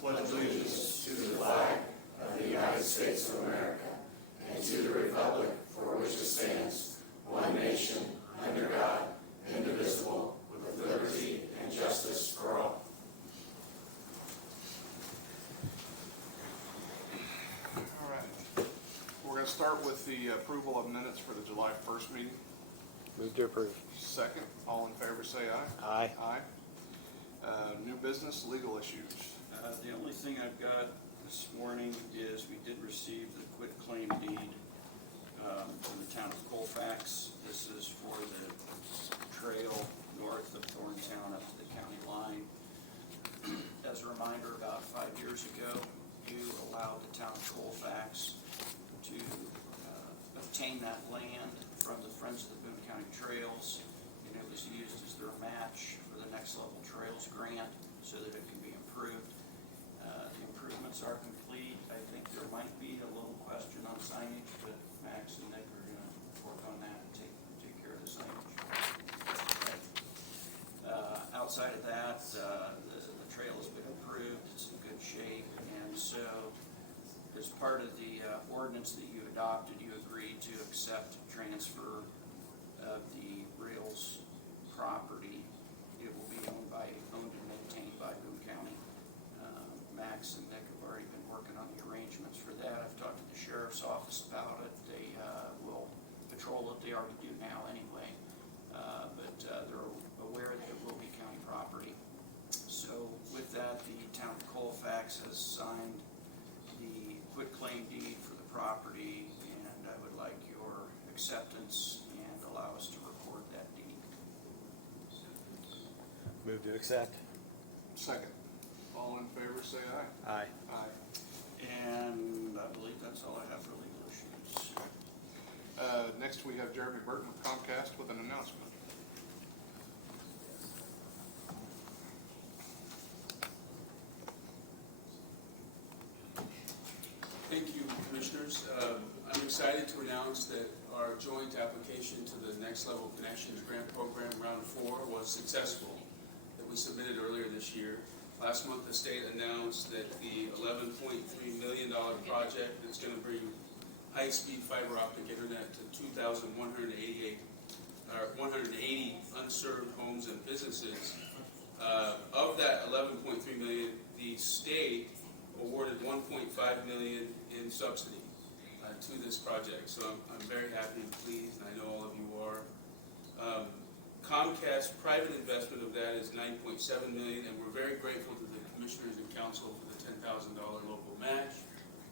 pledge allegiance to the flag of the United States of America and to the republic for which it stands, one nation, under God, indivisible, with liberty and justice for all. All right. We're going to start with the approval of minutes for the July 1st meeting. Move to approve. Second, all in favor say aye. Aye. Aye. New business, legal issues. The only thing I've got this morning is we did receive the quitclaim deed from the town of Colfax. This is for the trail north of Thorntown up to the county line. As a reminder, about 5 years ago, you allowed the town of Colfax to obtain that land from the Friends of the Boone County Trails, and it was used as their match for the Next Level Trails grant so that it can be improved. The improvements are complete. I think there might be a little question on signage, but Max and Nick are going to work on that and take care of the signage. Outside of that, the trail has been improved. It's in good shape, and so as part of the ordinance that you adopted, you agreed to accept transfer of the rails property. It will be owned and maintained by Boone County. Max and Nick have already been working on the arrangements for that. I've talked to the sheriff's office about it. They will patrol it. They already do now anyway, but they're aware that it will be county property. So with that, the town of Colfax has signed the quitclaim deed for the property, and I would like your acceptance and allow us to record that deed. Move to accept. Second, all in favor say aye. Aye. Aye. And I believe that's all I have for legal issues. Next we have Jeremy Burton with Comcast with an announcement. Thank you, Commissioners. I'm excited to announce that our joint application to the Next Level Connections Grant Program Round 4 was successful, that we submitted earlier this year. Last month, the state announced that the $11.3 million project that's going to bring high-speed fiber optic internet to 180 unserved homes and businesses. Of that $11.3 million, the state awarded $1.5 million in subsidy to this project. So I'm very happy and pleased, and I know all of you are. Comcast's private investment of that is $9.7 million, and we're very grateful to the commissioners and council for the $10,000 local match.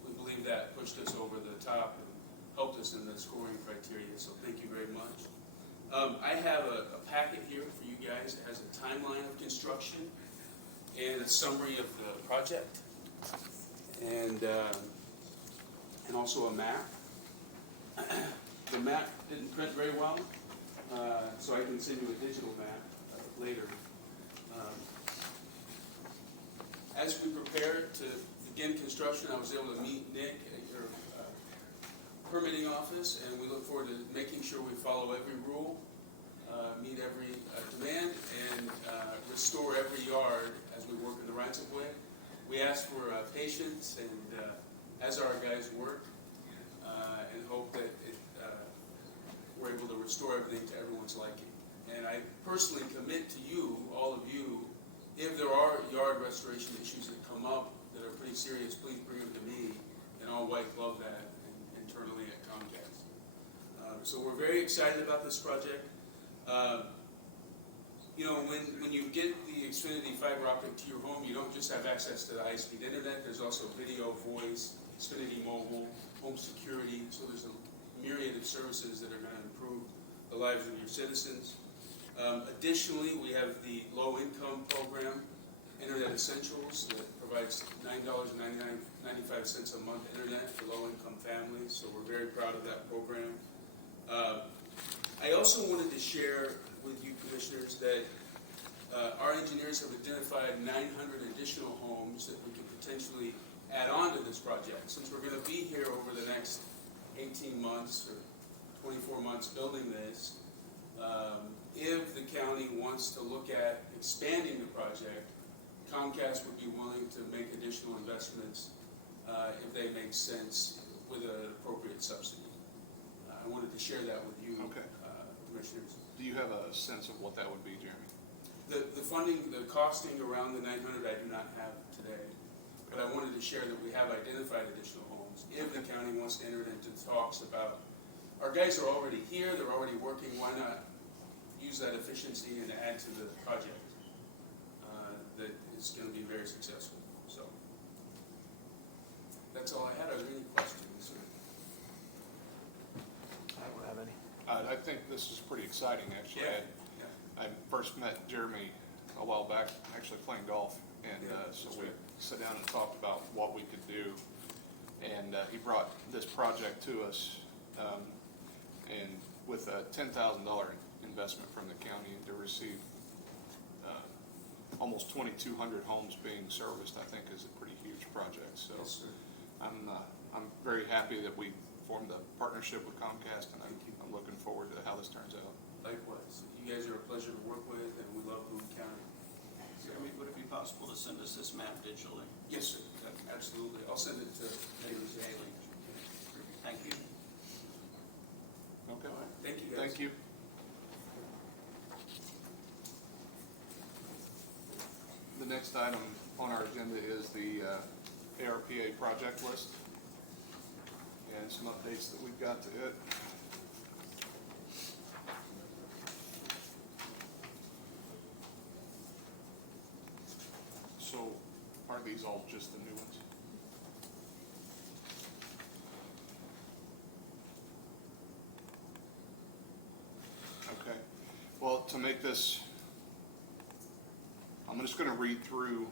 We believe that pushed us over the top and helped us in the scoring criteria, so thank you very much. I have a packet here for you guys that has a timeline of construction and a summary of the project, and also a map. The map didn't print very well, so I can send you a digital map later. As we prepare to begin construction, I was able to meet Nick at your permitting office, and we look forward to making sure we follow every rule, meet every demand, and restore every yard as we work in the rights of way. We ask for patience, and as our guys work, and hope that we're able to restore everything to everyone's liking. And I personally commit to you, all of you, if there are yard restoration issues that come up that are pretty serious, please bring them to me, and I'll white glove that internally at Comcast. So we're very excited about this project. You know, when you get the Xfinity fiber optic to your home, you don't just have access to the high-speed internet. There's also video, voice, Xfinity Mobile, home security. So there's a myriad of services that are going to improve the lives of your citizens. Additionally, we have the low-income program, Internet Essentials, that provides $9.95 a month internet for low-income families. So we're very proud of that program. I also wanted to share with you, commissioners, that our engineers have identified 900 additional homes that we could potentially add on to this project. Since we're going to be here over the next 18 months or 24 months building this, if the county wants to look at expanding the project, Comcast would be willing to make additional investments if they make sense with an appropriate subsidy. I wanted to share that with you, Okay. Commissioners. Do you have a sense of what that would be, Jeremy? The funding, the costing around the 900, I do not have today, but I wanted to share that we have identified additional homes. If the county wants to enter into talks about, our guys are already here, they're already working, why not use that efficiency and add to the project that is going to be very successful. So that's all I had. Are there any questions? I don't have any. I think this is pretty exciting, actually. Yeah. I first met Jeremy a while back, actually playing golf, and Yeah, so that's we right. sat down and talked about what we could do. And he brought this project to us, and with a $10,000 investment from the county to receive almost 2,200 homes being serviced, I think is a pretty huge project. So Yes, sir. I'm very happy that we formed a partnership with Comcast, and I'm looking forward to how this turns out. Likewise. You guys are a pleasure to work with, and we love Boone County. Jeremy, would it be possible to send us this map digitally? Yes, sir. Absolutely. I'll send it to Haley. Haley. Thank you. Okay. All right. Thank you, guys. Thank you. The next item on our agenda is the ARPA project list and some updates that we've got to it. So are these all just the new ones? Okay. Well, to make this, I'm just going to read through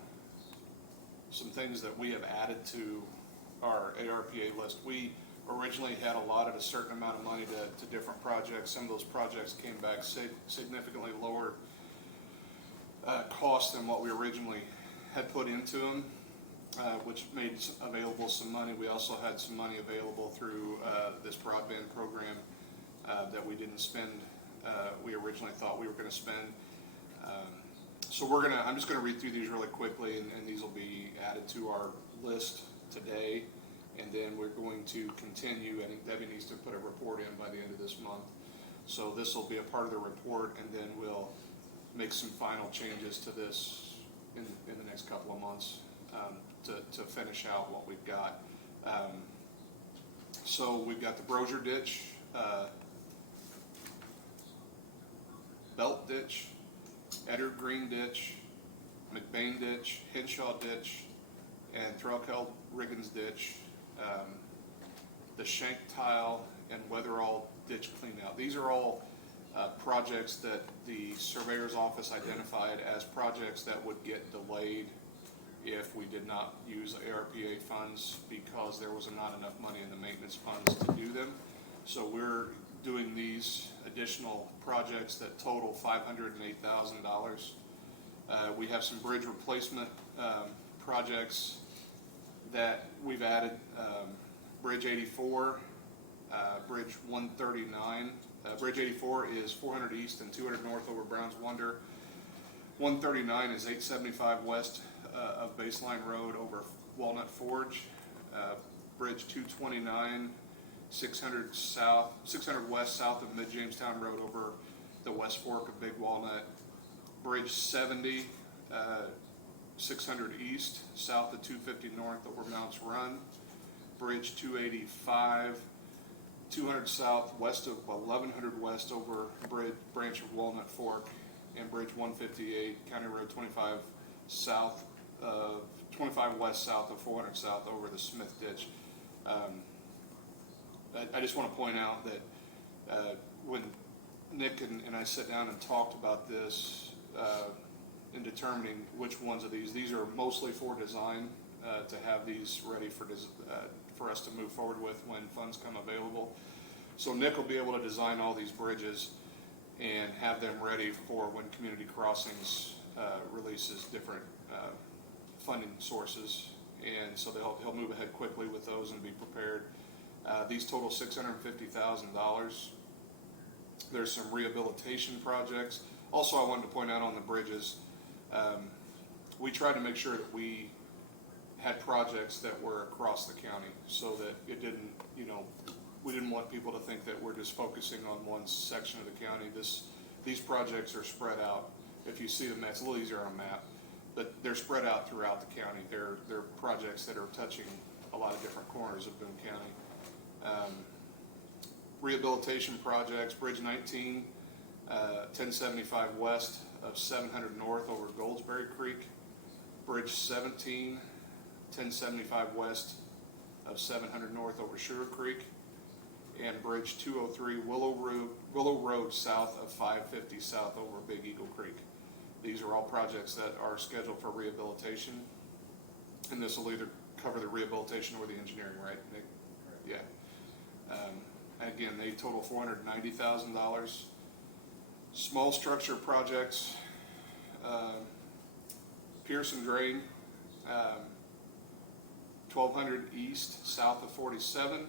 some things that we have added to our ARPA list. We originally had allotted a certain amount of money to different projects. Some of those projects came back significantly lower cost than what we originally had put into them, which made available some money. We also had some money available through this broadband program that we didn't spend. We originally thought we were going to spend. So I'm just gonna read through these really quickly, and these will be added to our list today, and then we're going to continue. I think Debbie needs to put a report in by the end of this month. So this will be a part of the report, and then we'll make some final changes to this in the next couple of months to finish out what we've got. So we've got the Brozier Ditch, Belt Ditch, Eddard Green Ditch, McBain Ditch, Henshaw Ditch, and Threlkeld Riggins Ditch, the Shank Tile, and Weatherall Ditch Cleanout. These are all projects that the surveyor's office identified as projects that would get delayed if we did not use ARPA funds because there was not enough money in the maintenance funds to do them. So we're doing these additional projects that total $508,000. We have some bridge replacement projects that we've added. Bridge 84, Bridge 139. Bridge 84 is 400 east and 200 north over Browns Wonder. 139 is 875 west of Baseline Road over Walnut Forge. Bridge 229, 600 west south of Mid Jamestown Road over the West Fork of Big Walnut. Bridge 70, 600 east south of 250 north over Mounts Run. Bridge 285, 200 south west of 1100 west over branch of Walnut Fork, and Bridge 158, County Road 25 south of 25 west south of 400 south over the Smith Ditch. I just want to point out that when Nick and I sat down and talked about this in determining which ones of these are mostly for design to have these ready for us to move forward with when funds come available. So Nick will be able to design all these bridges and have them ready for when Community Crossings releases different funding sources, and so he'll move ahead quickly with those and be prepared. These total $650,000. There's some rehabilitation projects. Also, I wanted to point out on the bridges, we tried to make sure that we had projects that were across the county so that it didn't, we didn't want people to think that we're just focusing on one section of the county. These projects are spread out. If you see them, it's a little easier on a map, but they're spread out throughout the county. They're projects that are touching a lot of different corners of Boone County. Rehabilitation projects, Bridge 19, 1075 west of 700 north over Goldsberry Creek. Bridge 17, 1075 west of 700 north over Sugar Creek. And Bridge 203 Willow Road south of 550 south over Big Eagle Creek. These are all projects that are scheduled for rehabilitation. And this will either cover the rehabilitation or the engineering, right, Nick? Yeah. Again, they total $490,000. Small structure projects, Pearson Drain, 1200 east, south of 47.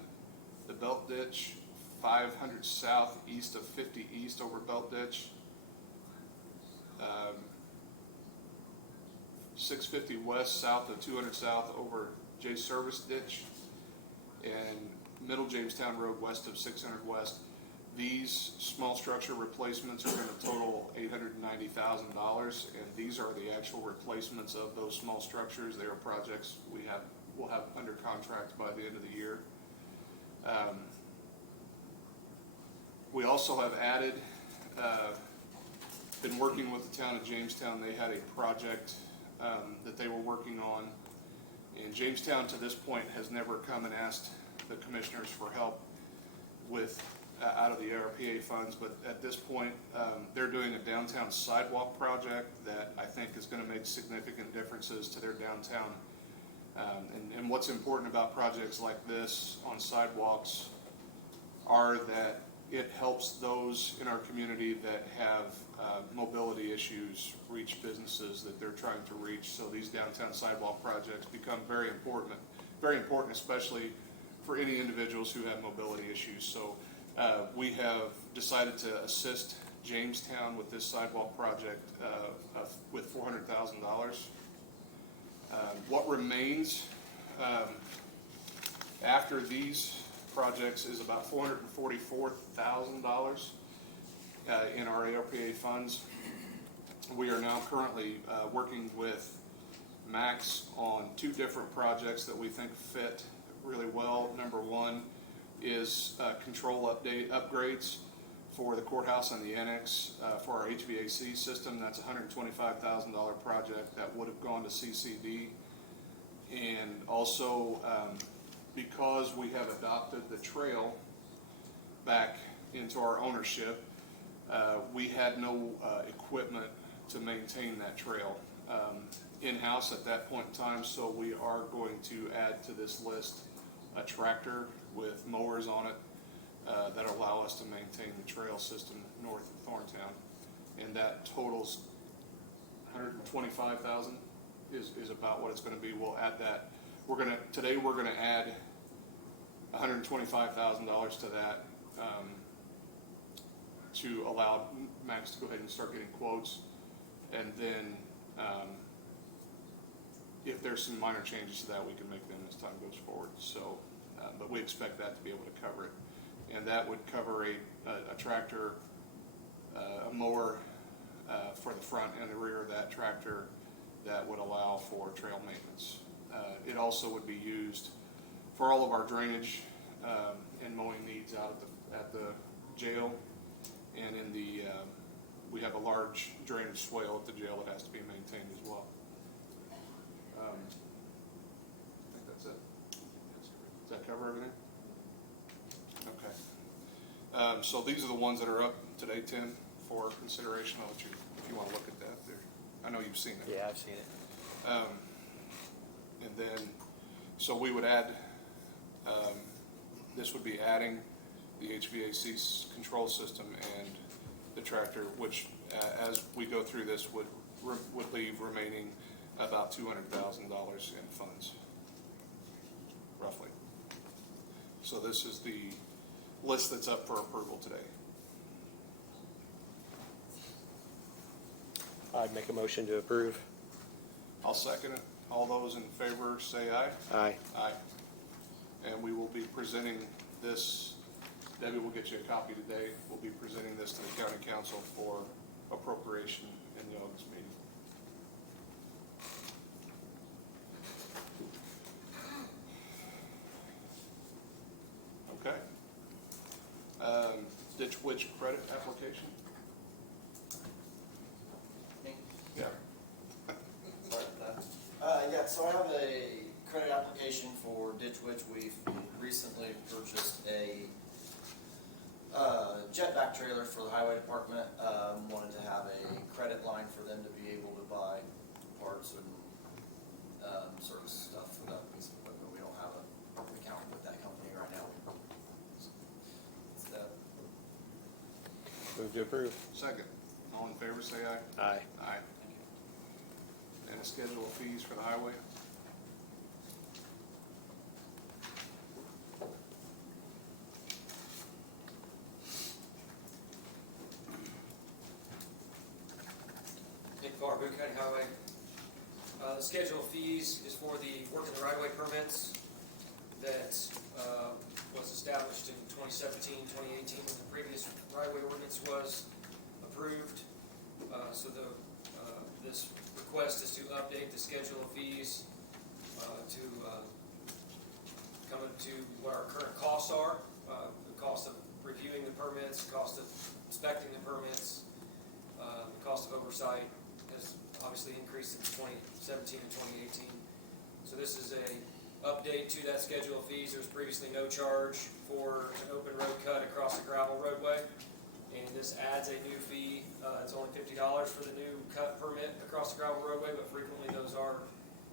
The Belt Ditch, 500 south, east of 50 east over Belt Ditch. 650 west, south of 200 south over J Service Ditch. And Middle Jamestown Road west of 600 west. These small structure replacements are going to total $890,000, and these are the actual replacements of those small structures. They are projects we'll have under contract by the end of the year. We also have added, been working with the town of Jamestown. They had a project that they were working on, and Jamestown to this point has never come and asked the commissioners for help with out of the ARPA funds, but at this point they're doing a downtown sidewalk project that I think is going to make significant differences to their downtown. And what's important about projects like this on sidewalks are that it helps those in our community that have mobility issues reach businesses that they're trying to reach. So these downtown sidewalk projects become very important, especially for any individuals who have mobility issues. So we have decided to assist Jamestown with this sidewalk project with $400,000. What remains after these projects is about $444,000 in our ARPA funds. We are now currently working with Max on two different projects that we think fit really well. Number one is control upgrades for the courthouse and the annex for our HVAC system. That's a $125,000 project that would have gone to CCD. And also, because we have adopted the trail back into our ownership, we had no equipment to maintain that trail in-house at that point in time, so we are going to add to this list a tractor with mowers on it that allow us to maintain the trail system north of Thorntown, and that totals $125,000 is about what it's going to be. We'll add that. Today we're going to add $125,000 to that to allow Max to go ahead and start getting quotes, and then if there's some minor changes to that, we can make them as time goes forward. So, but we expect that to be able to cover it, and that would cover a tractor, a mower for the front and the rear of that tractor that would allow for trail maintenance. It also would be used for all of our drainage and mowing needs out at the jail, and in the we have a large drainage swale at the jail that has to be maintained as well. I think that's it. Does that cover everything? Okay. So these are the ones that are up today, Tim, for consideration. I'll let you, if you want to look at that there. I know you've seen it. Yeah, I've seen it. And then, so we would add, this would be adding the HVAC control system and the tractor, which as we go through this would leave remaining about $200,000 in funds, roughly. So this is the list that's up for approval today. I'd make a motion to approve. I'll second it. All those in favor say aye. Aye. Aye. And we will be presenting this, Debbie will get you a copy today. We'll be presenting this to the county council for appropriation in the August meeting. Okay. Ditch Witch credit application? Yeah. Sorry about that. Yeah, so I have a credit application for Ditch Witch. We've recently purchased a jetback trailer for the highway department. Wanted to have a credit line for them to be able to buy parts and service stuff for that piece of equipment. We don't have an account with that company right now. It's that. Move to approve. Second. All in favor say aye. Aye. Aye. And a schedule of fees for the highway? Nick Barr, Boone County Highway. The schedule of fees is for the work in the right-of-way permits that was established in 2017, 2018, when the previous right-of-way ordinance was approved. So this request is to update the schedule of fees to come up to what our current costs are, the cost of reviewing the permits, the cost of inspecting the permits, the cost of oversight has obviously increased in 2017 and 2018. So this is a update to that schedule of fees. There was previously no charge for an open road cut across a gravel roadway, and this adds a new fee. It's only $50 for the new cut permit across the gravel roadway, but frequently those are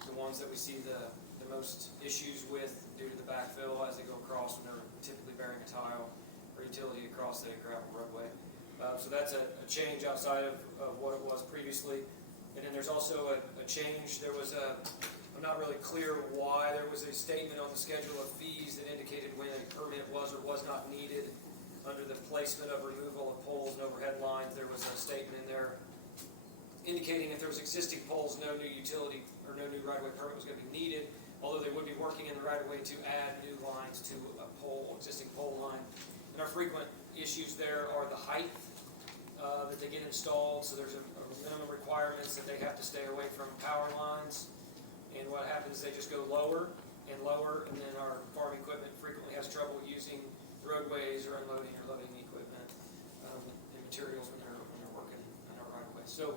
the ones that we see the most issues with due to the backfill as they go across when they're typically bearing a tile or utility across the gravel roadway. So that's a change outside of what it was previously. And then there's also a change. There was I'm not really clear why there was a statement on the schedule of fees that indicated when a permit was or was not needed. Under the placement of removal of poles and overhead lines, there was a statement in there indicating if there was existing poles, no new utility or no new right-of-way permit was going to be needed, although they would be working in the right-of-way to add new lines to a existing pole line. And our frequent issues there are the height that they get installed, so there's a minimum requirements that they have to stay away from power lines, and what happens is they just go lower, and then our farm equipment frequently has trouble using roadways or unloading or loading equipment and materials when they're working in our right of way. So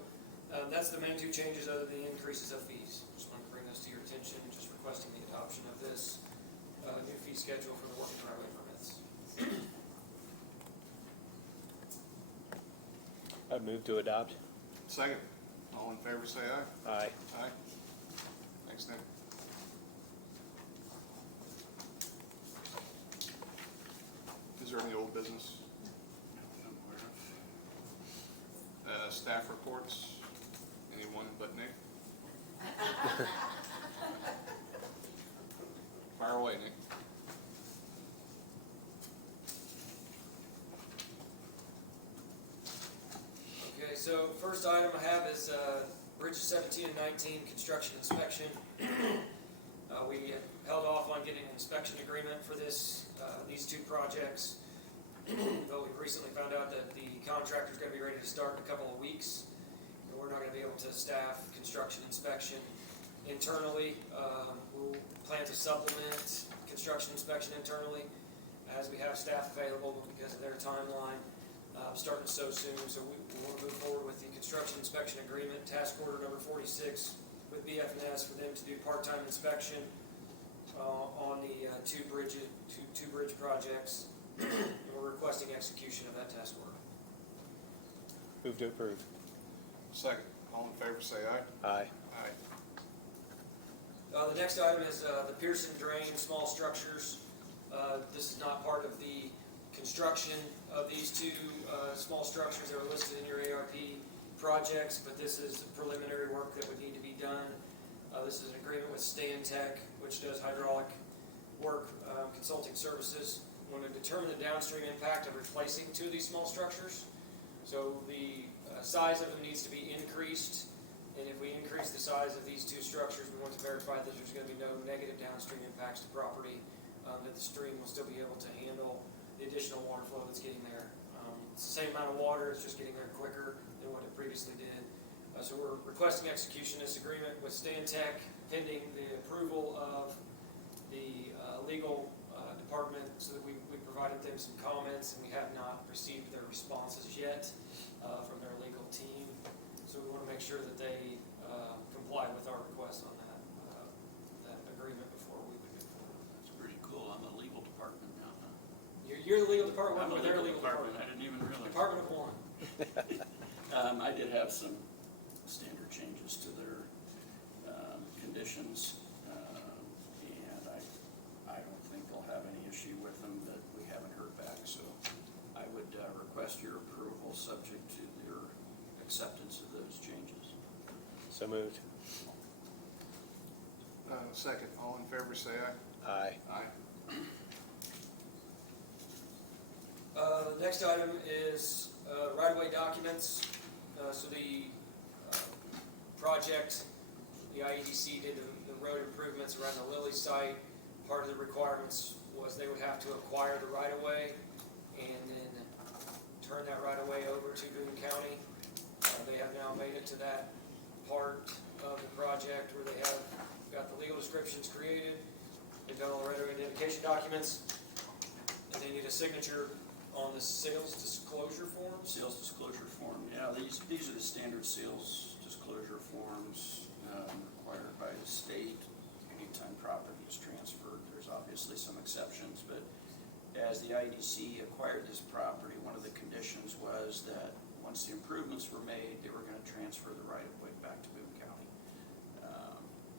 that's the main two changes other than the increases of fees. Just want to bring those to your attention, just requesting the adoption of this new fee schedule for the working right of way permits. I move to adopt. Second. All in favor say aye. Aye. Aye. Thanks, Nick. Is there any old business? I'm aware of. Staff reports? Anyone but Nick? Fire away, Nick. Okay, so first item I have is Bridges 17 and 19 construction inspection. We held off on getting an inspection agreement for these two projects, though we recently found out that the contractor's going to be ready to start in a couple of weeks. And we're not going to be able to staff construction inspection internally. We'll plan to supplement construction inspection internally as we have staff available because of their timeline starting so soon. So we want to move forward with the construction inspection agreement, task order number 46 with BF&S for them to do part-time inspection on the two bridge projects. And we're requesting execution of that task order. Move to approve. Second. All in favor say aye. Aye. Aye. The next item is the Pearson Drain small structures. This is not part of the construction of these two small structures that are listed in your ARP projects, but this is preliminary work that would need to be done. This is an agreement with Stantec, which does hydraulic work, consulting services. We want to determine the downstream impact of replacing two of these small structures. So the size of them needs to be increased And if we increase the size of these two structures, we want to verify that there's gonna be no negative downstream impacts to property, that the stream will still be able to handle the additional water flow that's getting there. It's the same amount of water, it's just getting there quicker than what it previously did. So we're requesting execution of this agreement with Stantec pending the approval of the legal department, so that we provided them some comments, and we have not received their responses yet from their legal team. So we want to make sure that they comply with our request on that agreement before we would move forward. That's pretty cool. I'm the legal department now, huh? You're the legal department, I'm or the their legal legal department. department? I didn't even realize. Department of One. I did have some standard changes to their conditions, and I don't think they'll have any issue with them, but we haven't heard back. So I would request your approval, subject to their acceptance of those changes. So moved. Second, all in favor, say aye. Aye. Aye. The next item is right-of-way documents. So the project, the IEDC did the road improvements around the Lilly site. Part of the requirements was they would have to acquire the right-of-way and then turn that right-of-way over to Boone County. They have now made it to that part of the project where they have got the legal descriptions created. They've done all the right-of-way identification documents, and they need a signature on the sales disclosure forms. Sales disclosure form, yeah, these are the standard sales disclosure forms required by the state anytime property is transferred. There's obviously some exceptions, but as the IDC acquired this property, one of the conditions was that once the improvements were made, they were going to transfer the right-of-way back to Boone County.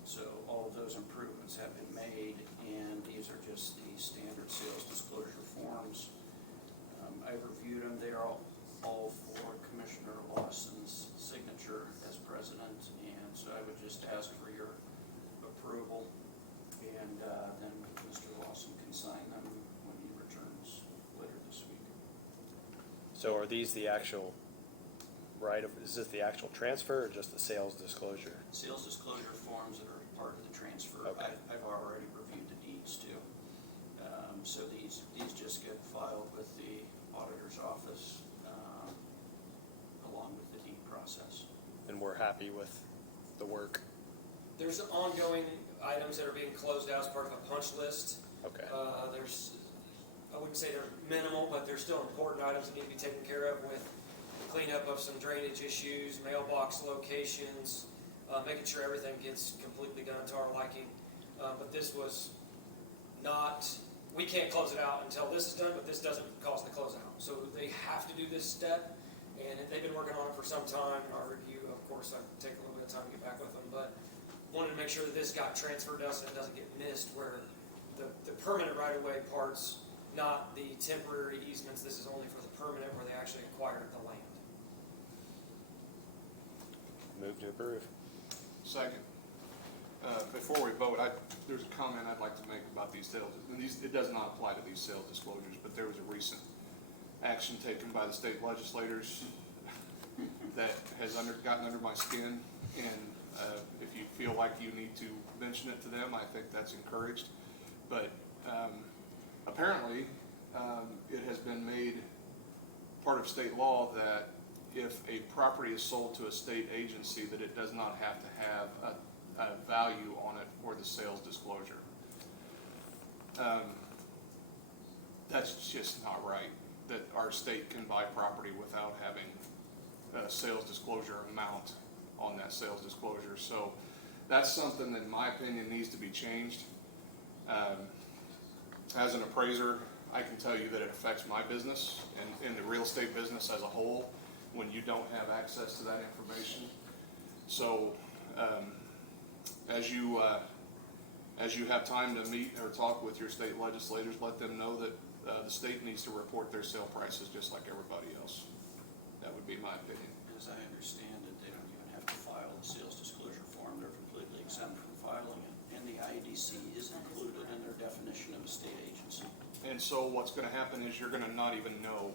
So all of those improvements have been made, and these are just the standard sales disclosure forms. I've reviewed them. They are all for Commissioner Lawson's signature as president, and so I would just ask for your approval, and then Mr. Lawson can sign them when he returns later this week. So are these the actual is this the actual transfer or just the sales disclosure? Sales disclosure forms that are part of the transfer. Okay. I've already reviewed the deeds too. So these just get filed with the auditor's office along with the deed process. And we're happy with the work? There's ongoing items that are being closed out as part of a punch list. Okay. I wouldn't say they're minimal, but they're still important items that need to be taken care of, with cleanup of some drainage issues, mailbox locations, making sure everything gets completely done to our liking. But this was not, we can't close it out until this is done, but this doesn't cause the closeout. So they have to do this step, and they've been working on it for some time. Our review, of course, I take a little bit of time to get back with them, but wanted to make sure that this got transferred to us and it doesn't get missed, where the permanent right-of-way parts, not the temporary easements. This is only for the permanent, where they actually acquired the land. Move to approve. Second. Before we vote, there's a comment I'd like to make about these sales. And it does not apply to these sales disclosures, but there was a recent action taken by the state legislators that has gotten under my skin. And if you feel like you need to mention it to them, I think that's encouraged. But apparently, it has been made part of state law that if a property is sold to a state agency, that it does not have to have a value on it for the sales disclosure. That's just not right, that our state can buy property without having a sales disclosure amount on that sales disclosure. So that's something that, in my opinion, needs to be changed. As an appraiser, I can tell you that it affects my business and the real estate business as a whole when you don't have access to that information. So as you have time to meet or talk with your state legislators, let them know that the state needs to report their sale prices just like everybody else. That would be my opinion. As I understand it, they don't even have to file the sales disclosure form. They're completely exempt from filing it. And the IDC is included in their definition of a state agency. And so what's going to happen is you're going to not even know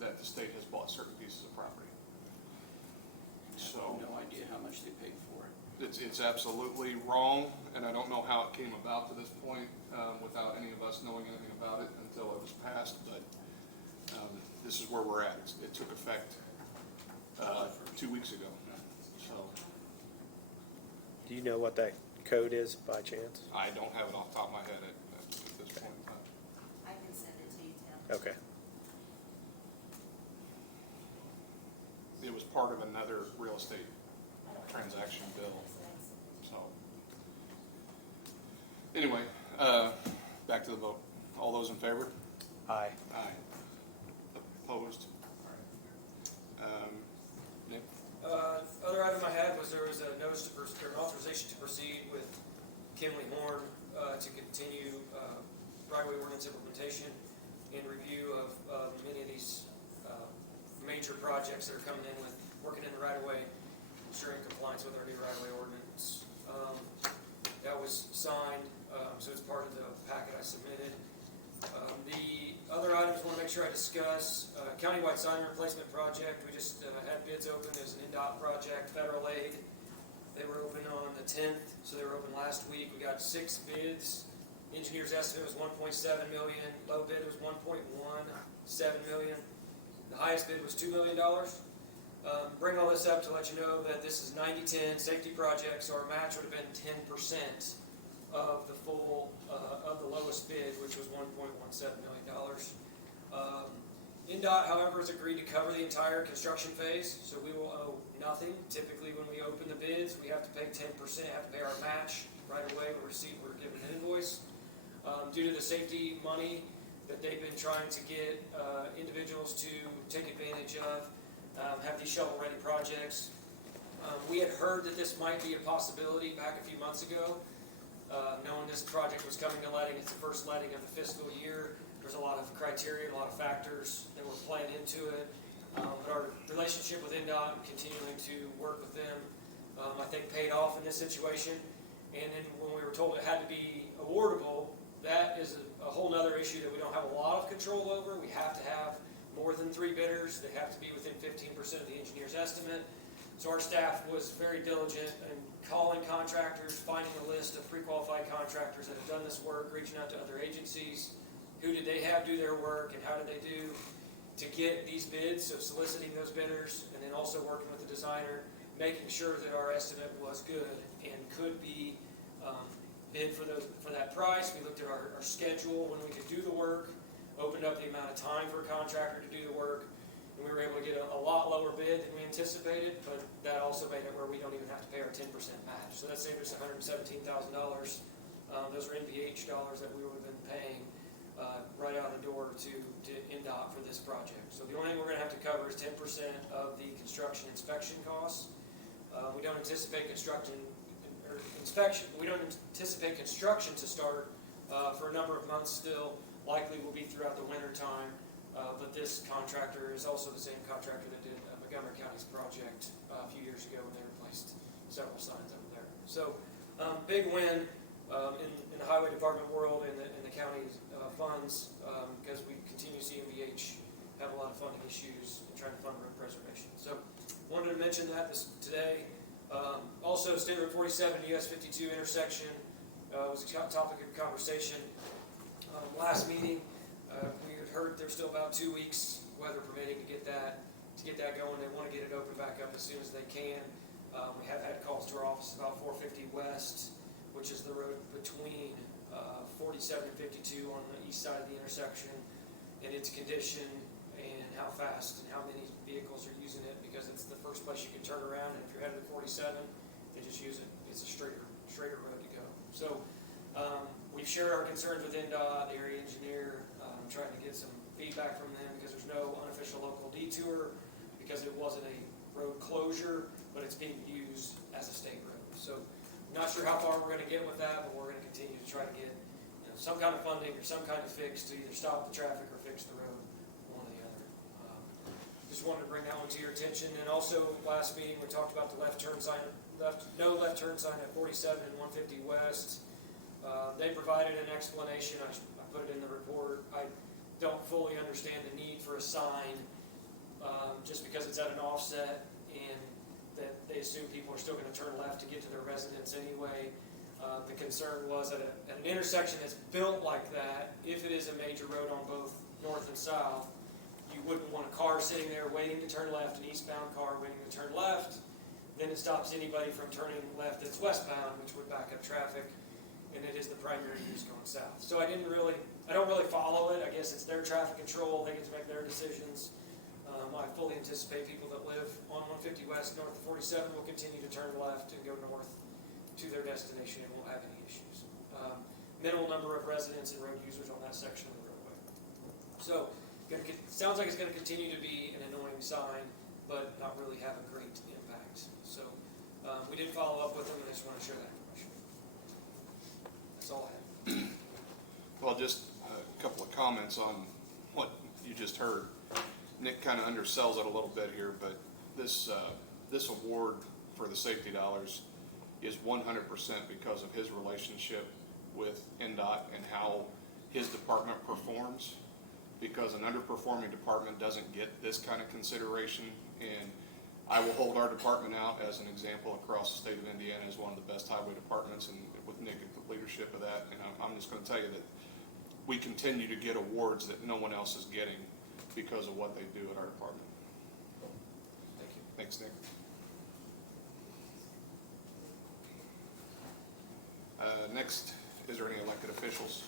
that the state has bought certain pieces of property. That's So No idea how much they paid for it. it's absolutely wrong, and I don't know how it came about to this point without any of us knowing anything about it until it was passed, but this is where we're at. It took effect 2 weeks ago, so Do you know what that code is by chance? I don't have it off the top of my head at this point in time. I can send it to you, Tim. Okay. It was part of another real estate transaction bill, so. Anyway, back to the vote. All those in favor? Aye. Aye. Opposed? Nick? Other item I had was there was a notice to, or an authorization to proceed with Kimley Horn to continue right-of-way ordinance implementation and review of many of these major projects that are coming in with working in the right-of-way, ensuring compliance with our new right-of-way ordinance. That was signed, so it's part of the packet I submitted. The other items I want to make sure I discuss, countywide sign replacement project. We just had bids open. It was an NDOT project, federal aid. They were open on the 10th, so they were open last week. We got 6 bids. Engineer's estimate was $1.7 million. Low bid was $1.17 million. The highest bid was $2 million. Bring all this up to let you know that this is 90-10 safety project, so our match would have been 10% of the full, of the lowest bid, which was $1.17 million. NDOT, however, has agreed to cover the entire construction phase, so we will owe nothing. Typically, when we open the bids, we have to pay 10%, have to pay our match right away. We're given an invoice. Due to the safety money that they've been trying to get individuals to take advantage of, have these shovel-ready projects. We had heard that this might be a possibility back a few months ago. Knowing this project was coming to letting, it's the first letting of the fiscal year. There's a lot of criteria, a lot of factors that were playing into it. But our relationship with NDOT and continuing to work with them, I think paid off in this situation. And then when we were told it had to be awardable, that is a whole other issue that we don't have a lot of control over. We have to have more than 3 bidders. They have to be within 15% of the engineer's estimate. So our staff was very diligent in calling contractors, finding a list of pre-qualified contractors that have done this work, reaching out to other agencies. Who did they have do their work and how did they do to get these bids? So soliciting those bidders and then also working with the designer, making sure that our estimate was good and could be bid for that price. We looked at our schedule when we could do the work, opened up the amount of time for a contractor to do the work, and we were able to get a lot lower bid than we anticipated, but that also made it where we don't even have to pay our 10% match. So that saved us $117,000. Those are NVH dollars that we would have been paying right out the door to NDOT for this project. So the only thing we're going to have to cover is 10% of the construction inspection costs. We don't anticipate construction to start for a number of months still. Likely will be throughout the winter time. But this contractor is also the same contractor that did Montgomery County's project a few years ago when they replaced several signs over there. So big win in the highway department world and the county's funds because we continue to see MVH have a lot of funding issues in trying to fund road preservation. So wanted to mention that today. Also, State Road 47 US 52 intersection was a topic of conversation last meeting. We had heard there's still about 2 weeks, weather permitting, to get that going. They want to get it open back up as soon as they can. We have had calls to our office about 450 West, which is the road between 47 and 52 on the east side of the intersection, and its condition and how fast and how many vehicles are using it, because it's the first place you can turn around, and if you're headed to 47, they just use it. It's a straighter road to go. So we've shared our concerns with NDOT, the area engineer, trying to get some feedback from them because there's no unofficial local detour, because it wasn't a road closure, but it's being used as a state road. So not sure how far we're going to get with that, but we're going to continue to try to get some kind of funding or some kind of fix to either stop the traffic or fix the road, one or the other. Just wanted to bring that one to your attention. And also, last meeting we talked about the no left turn sign at 47 and 150 West. They provided an explanation. I put it in the report. I don't fully understand the need for a sign just because it's at an offset, and that they assume people are still gonna turn left to get to their residence anyway. The concern was at an intersection that's built like that, if it is a major road on both north and south, you wouldn't want a car sitting there waiting to turn left, an eastbound car waiting to turn left. Then it stops anybody from turning left that's westbound, which would back up traffic, and it is the primary use going south. So I don't really follow it. I guess it's their traffic control, they get to make their decisions. I fully anticipate people that live on 150 West north of 47 will continue to turn left and go north to their destination and won't have any issues. Minimal number of residents and road users on that section of the roadway. So, sounds like it's going to continue to be an annoying sign, but not really have a great impact. So, we did follow up with them, and I just want to share that information. That's all I have. Well, just a couple of comments on what you just heard. Nick kind of undersells it a little bit here, but this award for the safety dollars is 100% because of his relationship with NDOT and how his department performs. Because an underperforming department doesn't get this kind of consideration, and I will hold our department out as an example across the state of Indiana as one of the best highway departments, and with Nick at the leadership of that. And I'm just going to tell you that we continue to get awards that no one else is getting because of what they do at our department. Thank you. Thanks, Nick. Next, is there any elected officials?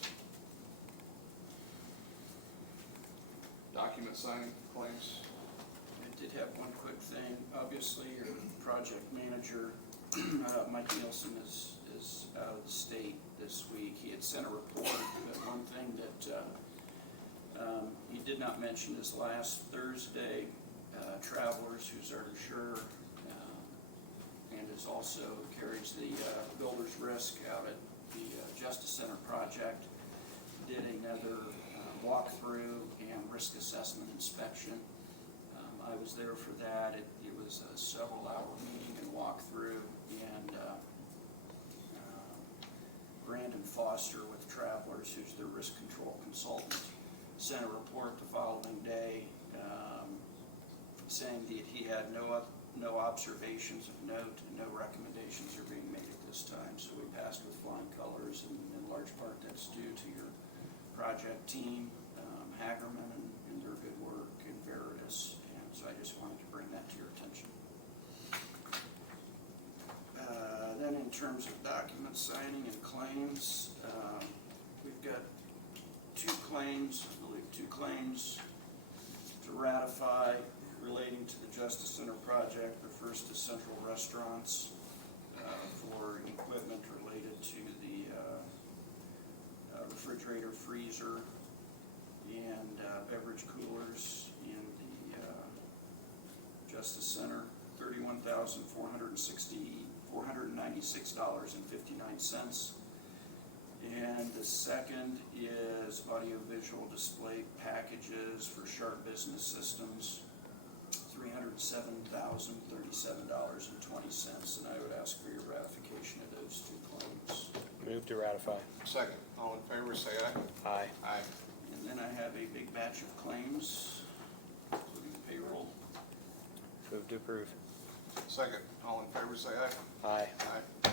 Document signing claims? I did have one quick thing. Obviously, your project manager, Mike Nielsen, is out of the state this week. He had sent a report, but one thing that he did not mention is last Thursday, Travelers, who's our insurer, and is also carries the builder's risk out at the Justice Center project, did another walkthrough and risk assessment inspection. I was there for that. It was a several-hour meeting and walkthrough, and Brandon Foster with Travelers, who's their risk control consultant, sent a report the following day saying that he had no observations of note and no recommendations are being made at this time. So we passed with flying colors, and in large part that's due to your project team, Hagerman, and their good work, and Veritas. And so I just wanted to bring that to your attention. Then in terms of document signing and claims, we've got two claims to ratify relating to the Justice Center project. The first is Central Restaurants for equipment related to the refrigerator, freezer, and beverage coolers in the Justice Center, $31,496.59. And the second is audiovisual display packages for Sharp Business Systems, $307,037.20. And I would ask for your ratification of those two claims. Move to ratify. Second. All in favor, say aye. Aye. Aye. And then I have a big batch of claims, including payroll. Move to approve. Second. All in favor, say aye. Aye. Aye.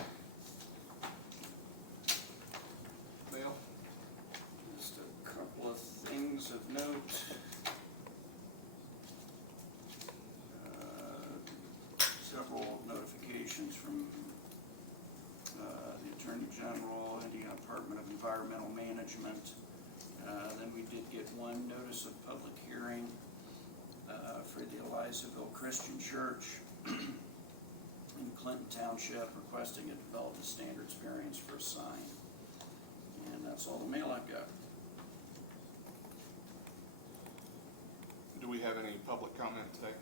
Neil? Just a couple of things of note. Several notifications from the Attorney General, Indiana Department of Environmental Management. Then we did get one notice of public hearing for the Elizaville Christian Church in Clinton Township, requesting a development standards variance for a sign. And that's all the mail I've got. Do we have any public comment today?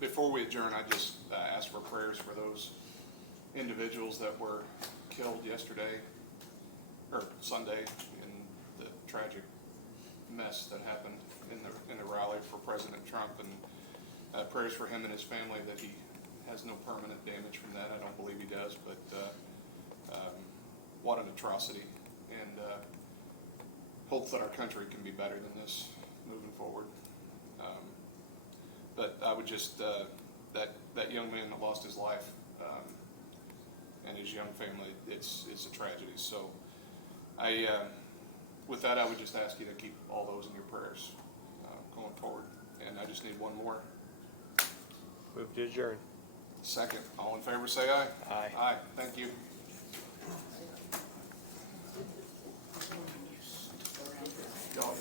Before we adjourn, I just ask for prayers for those individuals that were killed yesterday, or Sunday, in the tragic mess that happened in the rally for President Trump, and prayers for him and his family that he has no permanent damage from that. I don't believe he does, but what an atrocity, and hope that our country can be better than this. moving forward. But I would just, that young man that lost his life, and his young family, it's a tragedy. So with that, I would just ask you to keep all those in your prayers going forward. And I just need one more. Move to adjourn. Second. All in favor, say aye. Aye. Aye. Thank you. Y'all